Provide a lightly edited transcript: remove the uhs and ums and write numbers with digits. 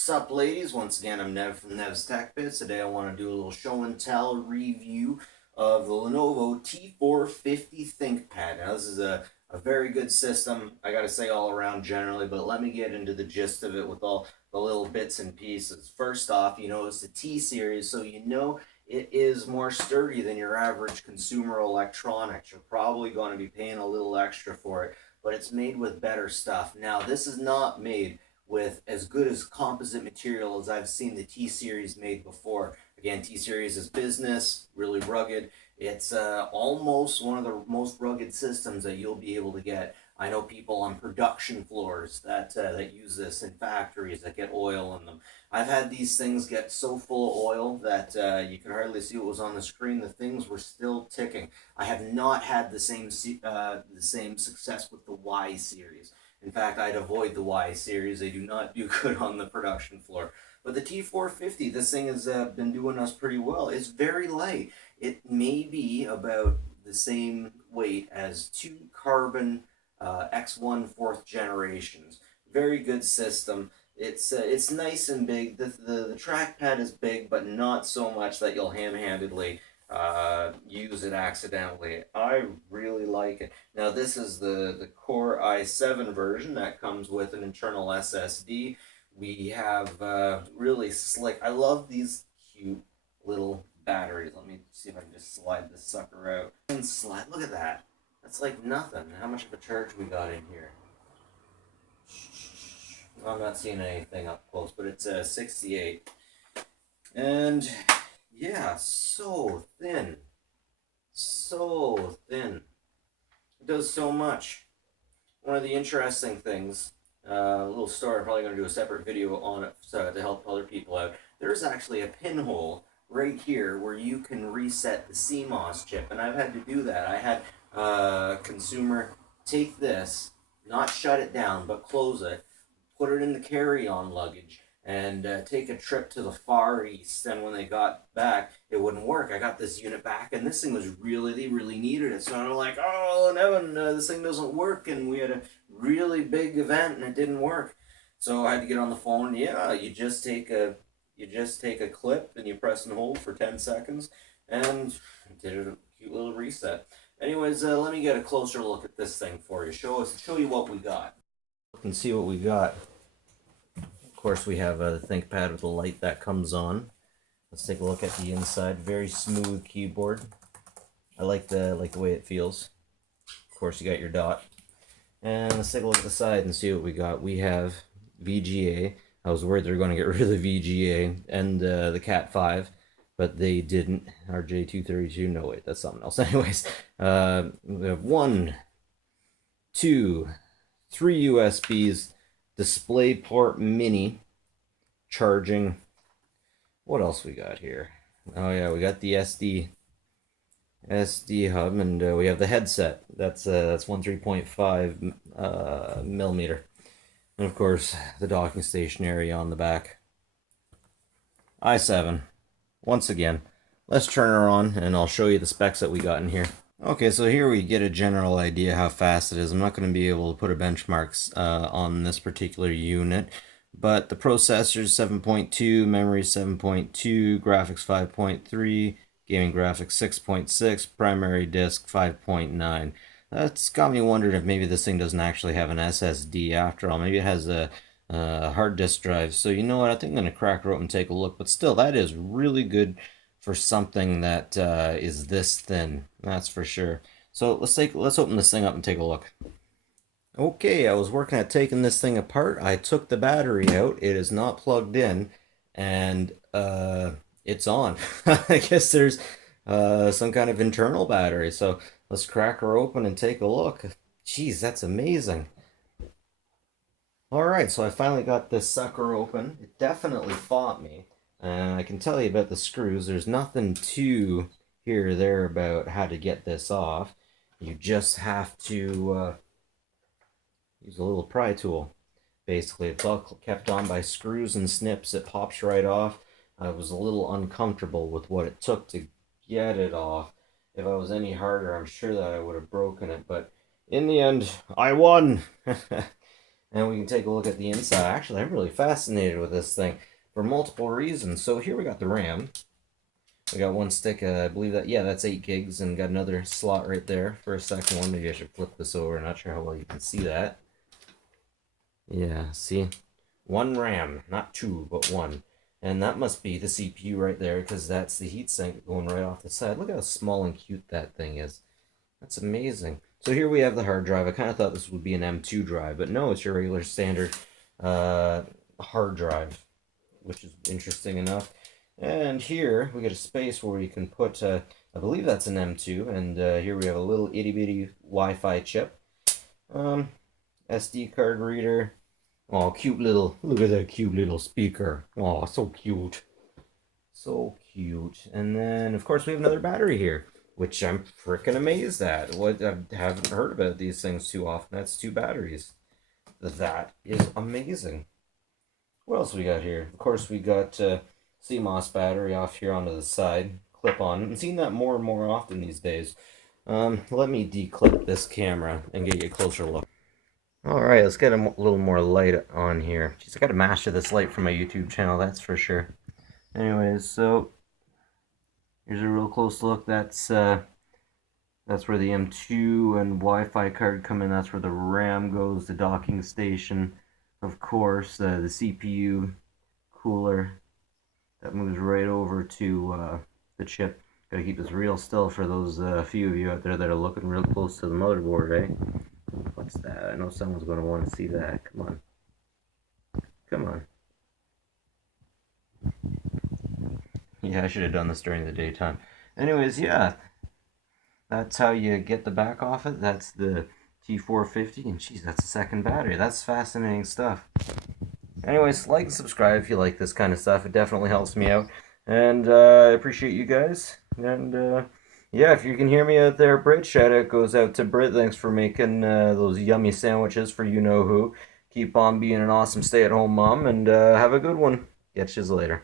Sup ladies, once again I'm Nev from Nev's Tech Bits. Today I want to do a little show and tell review of the Lenovo T450 ThinkPad. Now this is a very good system, I gotta say all around generally, but let me get into the gist of it with all the little bits and pieces. First off, you know it's the T series, so you know it is more sturdy than your average consumer electronics. You're probably going to be paying a little extra for it, but it's made with better stuff. Now this is not made with as good as composite material as I've seen the T-Series made before. Again, T-Series is business, really rugged. It's almost one of the most rugged systems that you'll be able to get. I know people on production floors that use this in factories that get oil in them. I've had these things get so full of oil that you could hardly see what was on the screen. The things were still ticking. I have not had the same success with the Y series. In fact, I'd avoid the Y series. They do not do good on the production floor. But the T450, this thing has been doing us pretty well. It's very light. It may be about the same weight as two carbon X1 fourth generations. Very good system. It's nice and big. The trackpad is big, but not so much that you'll ham-handedly use it accidentally. I really like it. Now this is the Core i7 version that comes with an internal SSD. We have really slick. I love these cute little batteries. Let me see if I can just slide this sucker out. And slide. Look at that. That's like nothing. How much of a charge we got in here? I'm not seeing anything up close, but it's 68. And yeah, so thin. So thin. It does so much. One of the interesting things, a little story, I'm probably going to do a separate video on it to help other people out. There's actually a pinhole right here where you can reset the Cmos chip, and I've had to do that. I had a consumer take this, not shut it down, but close it, put it in the carry-on luggage, and take a trip to the Far East. And when they got back, it wouldn't work. I got this unit back, and this thing was they really needed it. So I'm like, oh, Evan, this thing doesn't work. And we had a really big event, and it didn't work. So I had to get on the phone. Yeah, you just take a clip, and you press and hold for 10 seconds, and did a cute little reset. Anyways, let me get a closer look at this thing for you. Show you what we got. Look and see what we got. Of course, we have a ThinkPad with a light that comes on. Let's take a look at the inside. Very smooth keyboard. I like the way it feels. Of course, you got your dot. And let's take a look at the side and see what we got. We have VGA. I was worried they were going to get rid of the VGA and the Cat 5, but they didn't. RJ232. No, wait, that's something else. Anyways, we have 1, 2, 3 USBs. DisplayPort Mini charging. What else we got here? Oh yeah, we got the SD hub, and we have the headset. That's 3.5 millimeter, and of course the docking station area on the back. i7. Once again, let's turn her on, and I'll show you the specs that we got in here. Okay, so here we get a general idea how fast it is. I'm not going to be able to put a benchmarks on this particular unit, but the processor is 7.2, memory 7.2, graphics 5.3, gaming graphics 6.6, primary disk 5.9. That's got me wondering if maybe this thing doesn't actually have an SSD after all. Maybe it has a hard disk drive. So you know what? I think I'm going to crack her open and take a look. But still, that is really good for something that is this thin, that's for sure. So let's open this thing up and take a look. Okay, I was working at taking this thing apart. I took the battery out. It is not plugged in, and it's on. I guess there's some kind of internal battery. So let's crack her open and take a look. Jeez, that's amazing. All right, so I finally got this sucker open. It definitely fought me. I can tell you about the screws. There's nothing too here or there about how to get this off. You just have to use a little pry tool. Basically, it's all kept on by screws and snips. It pops right off. I was a little uncomfortable with what it took to get it off. If I was any harder, I'm sure that I would have broken it. But in the end, I won! and we can take a look at the inside. Actually, I'm really fascinated with this thing for multiple reasons. So here we got the RAM. We got one stick, I believe that, yeah, that's 8 gigs, and got another slot right there for a second one. Maybe I should flip this over. Not sure how well you can see that. Yeah, see? One RAM, not two, but one. And that must be the CPU right there, because that's the heatsink going right off the side. Look how small and cute that thing is. That's amazing. So here we have the hard drive. I kind of thought this would be an M2 drive, but no, it's your regular standard hard drive, which is interesting enough. And here we get a space where you can put, I believe that's an M2, and here we have a little itty bitty Wi-Fi chip, SD card reader. Oh, cute little, look at that cute little speaker. Oh, so cute. So cute. And then, of course, we have another battery here, which I'm freaking amazed at. What, I haven't heard about these things too often. That's 2 batteries. That is amazing. What else we got here? Of course, we got Cmos Battery off here onto the side, clip on. I'm seeing that more and more often these days. Let me declip this camera and get you a closer look. Alright, let's get a little more light on here. Jeez, I gotta master this light for my YouTube channel, that's for sure. Anyways, so here's a real close look. That's where the M2 and Wi-Fi card come in. That's where the RAM goes, the docking station. Of course, the CPU cooler that moves right over to the chip. Gotta keep this real still for those few of you out there that are looking real close to the motherboard, eh? What's that? I know someone's going to want to see that. Come on. Come on. Yeah, I should have done this during the daytime. Anyways, yeah. That's how you get the back off it. That's the T450. And geez, that's the second battery. That's fascinating stuff. Anyways, like and subscribe if you like this kind of stuff. It definitely helps me out. And I appreciate you guys. And yeah, if you can hear me out there, Brit, shout out goes out to Brit. Thanks for making those yummy sandwiches for you-know-who. Keep on being an awesome stay-at-home mom, and have a good one. Catch you later.